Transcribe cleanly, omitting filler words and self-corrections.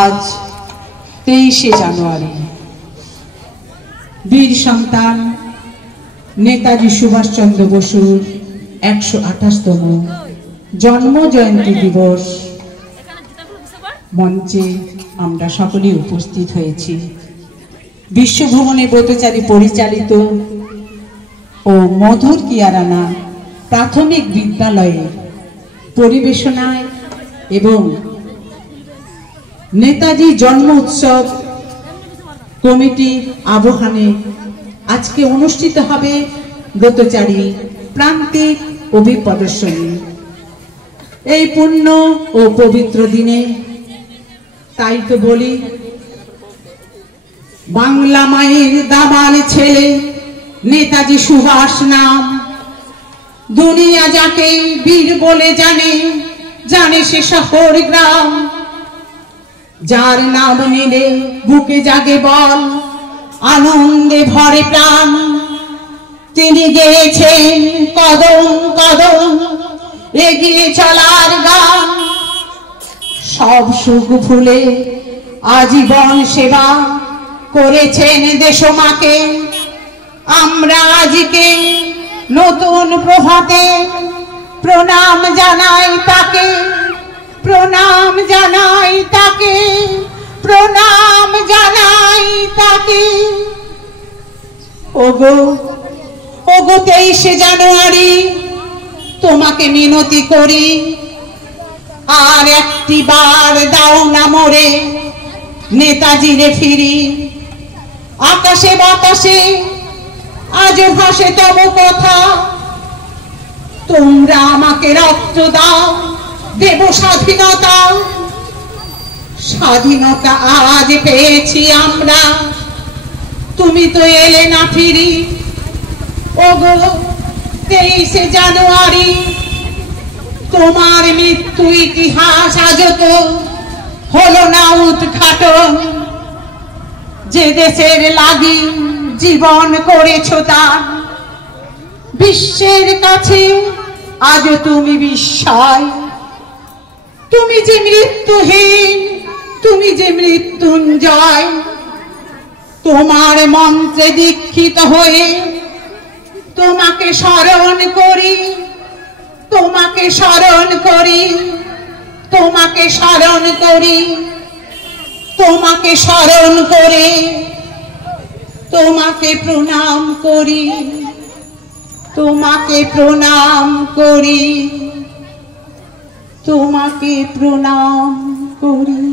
আজ 23শে জানুয়ারি বীর সন্তান নেতাজি সুভাষচন্দ্র বসুর 128তম জন্ম জয়ন্তী দিবস মঞ্চে আমরা সকলে উপস্থিত হয়েছি। বিশ্বভ্রমণে ব্রতচারী পরিচালিত ও মধুর কিয়ারানা প্রাথমিক বিদ্যালয়ে পরিবেশনায় এবং নেতাজি জন্ম উৎসব কমিটি আহ্বানে আজকে অনুষ্ঠিত হবে ব্রতচারী প্রান্তিক অভিপ্রদর্শনী। এই পুণ্য ও পবিত্র দিনে তাই তো বলি, বাংলা মায়ের দামাল ছেলে নেতাজি সুভাষ নাম, দুনিয়া যাকে বীর বলে জানে, জানে সে শহর গ্রাম। যার নাম নিলে বুকে জাগে বল, আনন্দে ভরে প্রাণ। তিনি গেয়েছেন কদম কদম এগিয়ে চলার গান। সব সুখ ভুলে আজীবন সেবা করেছেন দেশমাকে। আমরা আজকে নতুন প্রভাতে প্রণাম জানাই তাকে, প্রণাম জানাই তাকে, প্রণাম জানাই তাকে। ওগো ওগো 23শে জানুয়ারি তোমাকে মিনতি করি, আর একটি বার দাও না মোরে নেতাজিরে ফিরি। আকাশে বাতাসে আজ ভাসে তব কথা, তোমরা আমাকে রক্ত দাও, দেব স্বাধীনতা। স্বাধীনতা আজ পেয়েছি আমরা, তুমি তো এলে না ফিরি। ওগো 23শে জানুয়ারি তোমার মৃত্যু ইতিহাস আজ তো হলো না উদ্ঘাটন। যে দেশের লাগি জীবন করেছো দান, বিশ্বের কাছে আজ তুমি বিস্ময়। তুমি যে মৃত্যুহীন, তুমি যে মৃত্যুঞ্জয়। তোমার মন্ত্রে দীক্ষিত হয়ে তোমাকে স্মরণ করি, তোমাকে স্মরণ করি, তোমাকে স্মরণ করি, তোমাকে স্মরণ করে তোমাকে প্রণাম করি, তোমাকে প্রণাম করি, তোমাকে প্রণাম করি।